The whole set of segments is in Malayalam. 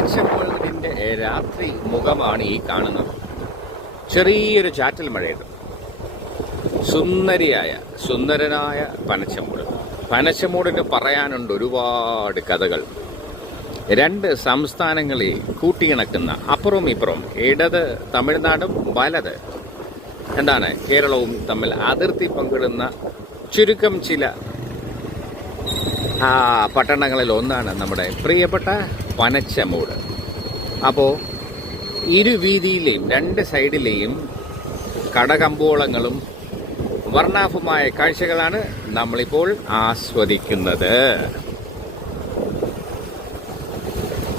പനച്ചമൂടിന്റെ രാത്രി മുഖമാണ് ഈ കാണുന്നത്. ചെറിയൊരു ചാറ്റൽ മഴയുണ്ട്. സുന്ദരിയായ സുന്ദരനായ പനച്ചമൂട്. പനച്ചമൂടിന് പറയാനുണ്ട് ഒരുപാട് കഥകൾ. രണ്ട് സംസ്ഥാനങ്ങളെ കൂട്ടിയിണക്കുന്ന അപ്പുറവും ഇപ്പുറവും ഇടത് തമിഴ്നാടും വലത്. എന്താണ്? കേരളവും തമ്മിൽ അതിർത്തി പങ്കിടുന്ന ചുരുക്കം ചില പട്ടണങ്ങളിൽ ഒന്നാണ് നമ്മുടെ പ്രിയപ്പെട്ട പനച്ചമൂട് അപ്പോൾ ഇരുവീതിയിലെയും രണ്ട് സൈഡിലെയും കടകമ്പോളങ്ങളും വർണാഭമായ കാഴ്ചകളാണ് നമ്മളിപ്പോൾ ആസ്വദിക്കുന്നത്.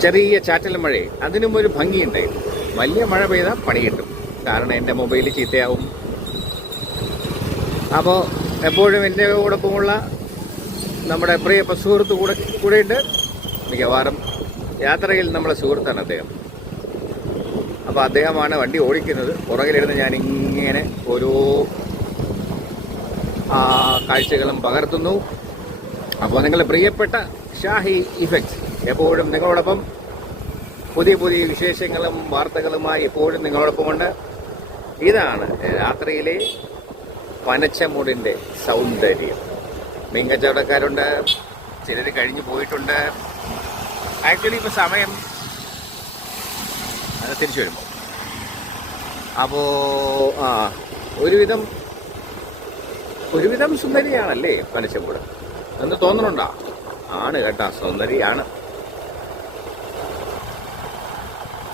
ചെറിയ ചാറ്റൽ മഴ അതിനും ഒരു ഭംഗിയുണ്ടായിരുന്നു. വലിയ മഴ പെയ്താൽ പണി കിട്ടും. കാരണം എന്റെ മൊബൈൽ ചീത്തയാവും. അപ്പോൾ എപ്പോഴും എന്റെ കൂടൊപ്പമുള്ള നമ്മുടെ പ്രിയപ്പ സുഹൃത്തു കൂടെ കൂടെയുണ്ട്. മിക്കവാറും യാത്രയിൽ നമ്മളെ സുഹൃത്താണ് അദ്ദേഹം. അപ്പോൾ അദ്ദേഹമാണ് വണ്ടി ഓടിക്കുന്നത്. പുറകിലിരുന്ന് ഞാൻ ഇങ്ങനെ ഓരോ കാഴ്ചകളും പകർത്തുന്നു. അപ്പോൾ നിങ്ങളുടെ പ്രിയപ്പെട്ട ഷാഹി ഇഫക്ട്സ് എപ്പോഴും നിങ്ങളോടൊപ്പം. പുതിയ പുതിയ വിശേഷങ്ങളും വാർത്തകളുമായി എപ്പോഴും നിങ്ങളോടൊപ്പമുണ്ട്. ഇതാണ് രാത്രിയിലെ പനച്ചമൂടിന്റെ സൗന്ദര്യം. മീൻ കച്ചവടക്കാരുണ്ട് ചിലർ കഴിഞ്ഞു പോയിട്ടുണ്ട്. ആക്ച്വലി ഇപ്പോൾ സമയം തിരിച്ചു വരുമ്പോൾ അപ്പോൾ ആ ഒരുവിധം ഒരുവിധം സുന്ദരിയാണല്ലേ പനച്ചമ്പൂട് എന്ന് തോന്നുന്നുണ്ടോ ആണ് കേട്ടാ സുന്ദരിയാണ്.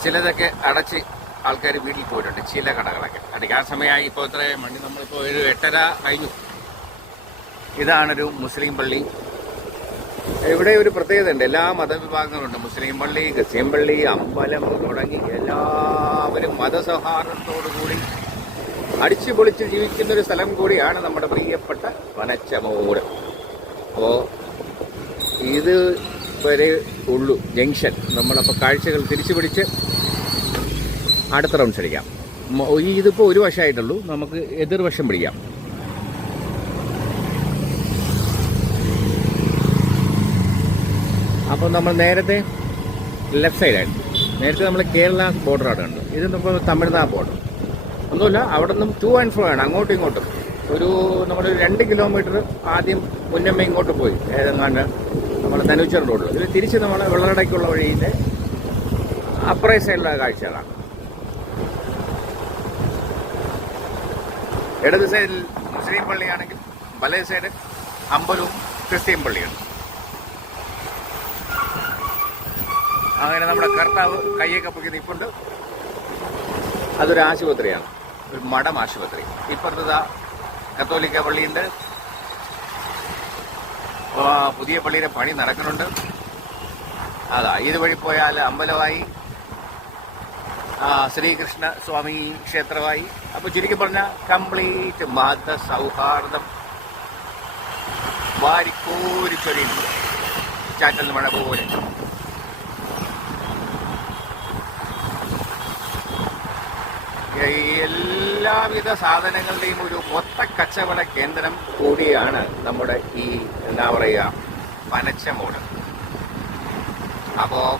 ചിലതൊക്കെ അടച്ച് ആൾക്കാർ വീട്ടിൽ പോയിട്ടുണ്ട് ചില കടകളൊക്കെ. അടിക്കാൻ സമയമായി ഇപ്പോൾ ഇത്ര മണി നമ്മളിപ്പോൾ ഒരു എട്ടര കഴിഞ്ഞു. ഇതാണൊരു മുസ്ലിം പള്ളി. ഇവിടെ ഒരു പ്രത്യേകത ഉണ്ട് എല്ലാ മതവിഭാഗങ്ങളുണ്ട്. മുസ്ലിം പള്ളി ക്രിസ്ത്യൻ പള്ളി അമ്പലം തുടങ്ങി എല്ലാവരും മതസൗഹാർദ്ദത്തോടുകൂടി അടിച്ചു പൊളിച്ച് ജീവിക്കുന്ന ഒരു സ്ഥലം കൂടിയാണ് നമ്മുടെ പ്രിയപ്പെട്ട വനച്ചമൂരം അപ്പോൾ ഇത് വരെ ഉള്ളു ജംഗ്ഷൻ. നമ്മളപ്പോൾ കാഴ്ചകൾ തിരിച്ചു പിടിച്ച് അടുത്ത റൗണ്ട്സ് അടിക്കാം ഇതിപ്പോൾ ഒരു വശമായിട്ടുള്ളൂ. നമുക്ക് എതിർവശം പിടിക്കാം. അപ്പോൾ നമ്മൾ നേരത്തെ ലെഫ്റ്റ് സൈഡായിരുന്നു നേരത്തെ നമ്മൾ കേരള ബോർഡറാണ് കണ്ടത് ഇത് നമ്മൾ തമിഴ്നാട് ബോർഡർ ഒന്നുമില്ല അവിടെ നിന്നും ടു ആൻഡ് ഫ്രോ ആണ്. അങ്ങോട്ടും ഇങ്ങോട്ടും. ഒരു നമ്മൾ രണ്ട് കിലോമീറ്റർ ആദ്യം പുന്നമ്മ ഇങ്ങോട്ട് പോയി. ഏതെങ്ങാണ്ട് നമ്മൾ തനുച്ചർ റോഡിൽ ഇതിൽ തിരിച്ച് നമ്മൾ വെള്ളറടയ്ക്കുള്ള വഴിയിന്റെ അപ്പറേ സൈഡിലുള്ള കാഴ്ചകളാണ്. ഇടത് സൈഡിൽ മുസ്ലിം പള്ളിയാണെങ്കിൽ വലേ സൈഡ് അമ്പലവും ക്രിസ്ത്യൻ പള്ളിയാണ്. അങ്ങനെ നമ്മുടെ കർത്താവ് കയ്യൊക്കെ പൊക്കി നിൽപ്പുണ്ട് അതൊരു ആശുപത്രിയാണ്. ഒരു മഠം ആശുപത്രി. ഇപ്പുറത്ത് കത്തോലിക്ക പള്ളിയുണ്ട്. പുതിയ പള്ളിയുടെ പണി നടക്കുന്നുണ്ട്. അതാ ഇതുവഴി പോയാൽ അമ്പലമായി. ശ്രീകൃഷ്ണ സ്വാമി ക്ഷേത്രമായി. അപ്പൊ ചുരുക്കി പറഞ്ഞ കംപ്ലീറ്റ് മത സൗഹാർദ്ദം. വാരിക്കോരി ചൊരിയുണ്ട് ചാറ്റൽ മഴ പോലെ. എല്ലാവിധ സാധനങ്ങളുടെയും ഒരു മൊത്ത കച്ചവട കേന്ദ്രം കൂടിയാണ് നമ്മുടെ ഈ എന്താ പറയുക പനച്ചമൂട് അപ്പോ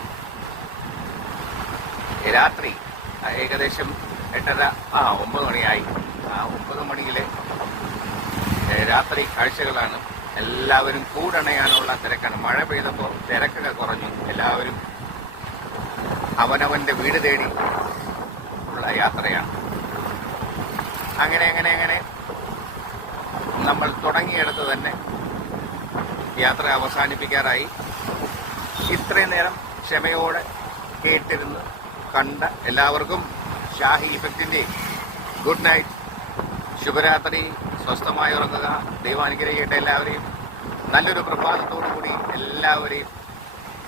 രാത്രി ഏകദേശം എട്ടര ആ ഒമ്പത് മണിയായി. ആ ഒമ്പത് മണിയിലെ രാത്രി കാഴ്ചകളാണ്. എല്ലാവരും കൂടണയാനുള്ള തിരക്കാണ്. മഴ പെയ്തപ്പോൾ തിരക്കൊക്കെ കുറഞ്ഞു. എല്ലാവരും അവനവന്റെ വീട് തേടി ഉള്ള യാത്രയാണ്. അങ്ങനെ അങ്ങനെ അങ്ങനെ നമ്മൾ തുടങ്ങിയെടുത്ത് തന്നെ യാത്ര അവസാനിപ്പിക്കാറായി. ഇത്രയും നേരം ക്ഷമയോടെ കേട്ടിരുന്ന് കണ്ട എല്ലാവർക്കും ഷാഹി ഇഫക്റ്റിന്റെ ഗുഡ് നൈറ്റ്. ശുഭരാത്രി. സ്വസ്ഥമായി ഉറങ്ങുക. ദൈവാനുഗ്രഹിക്കട്ടെ എല്ലാവരെയും. നല്ലൊരു പ്രഭാതത്തോടു കൂടി എല്ലാവരെയും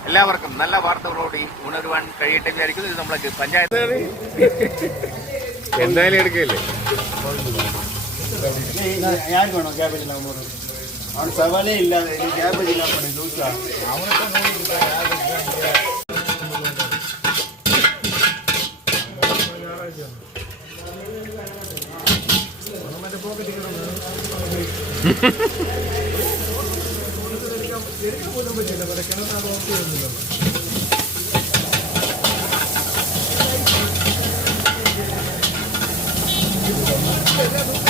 എല്ലാവർക്കും നല്ല വാർത്തകളോടി ഉണരുവാൻ കഴിയട്ടെ വിചാരിക്കുന്നു. ഇത് നമ്മളെ പഞ്ചായത്ത്. എന്തായാലും എടുക്കല്ലേ? யாருக்கு പച്ചക്കറിക്ക് പോലും പറ്റില്ല വരയ്ക്കണം നമുക്ക് തോന്നുന്നില്ലല്ലോ Thank you.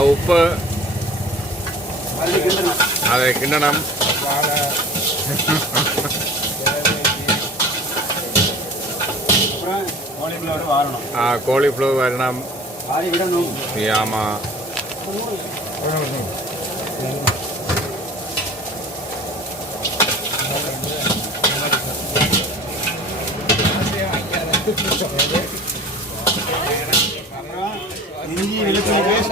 உப்பு. அதை கிண்டனம். ஆ கோழிஃப்ளவர் வரணும். ஆமாம்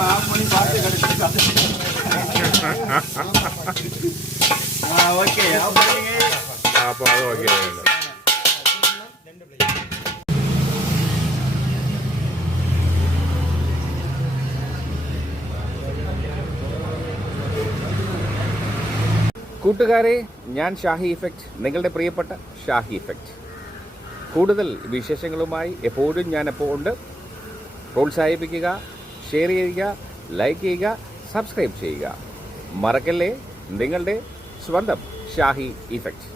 chilli sauce soya sauce soya sauce அடுப்பு ஆஃப் பண்ணி பார்த்து கிடச்சி ஆ ஓகே ஆஃப் பண்ணுங்க അപ്പോൾ അത് ഓക്കെ കൂട്ടുകാരെ ഞാൻ ഷാഹി ഇഫക്റ്റ് നിങ്ങളുടെ പ്രിയപ്പെട്ട ഷാഹി ഇഫക്റ്റ് കൂടുതൽ വിശേഷങ്ങളുമായി എപ്പോഴും ഞാൻ എപ്പോൾ ഉണ്ട് പ്രോത്സാഹിപ്പിക്കുക ഷെയർ ചെയ്യുക ലൈക്ക് ചെയ്യുക സബ്സ്ക്രൈബ് ചെയ്യുക. മറക്കല്ലേ നിങ്ങളുടെ സ്വന്തം ഷാഹി ഇഫക്റ്റ്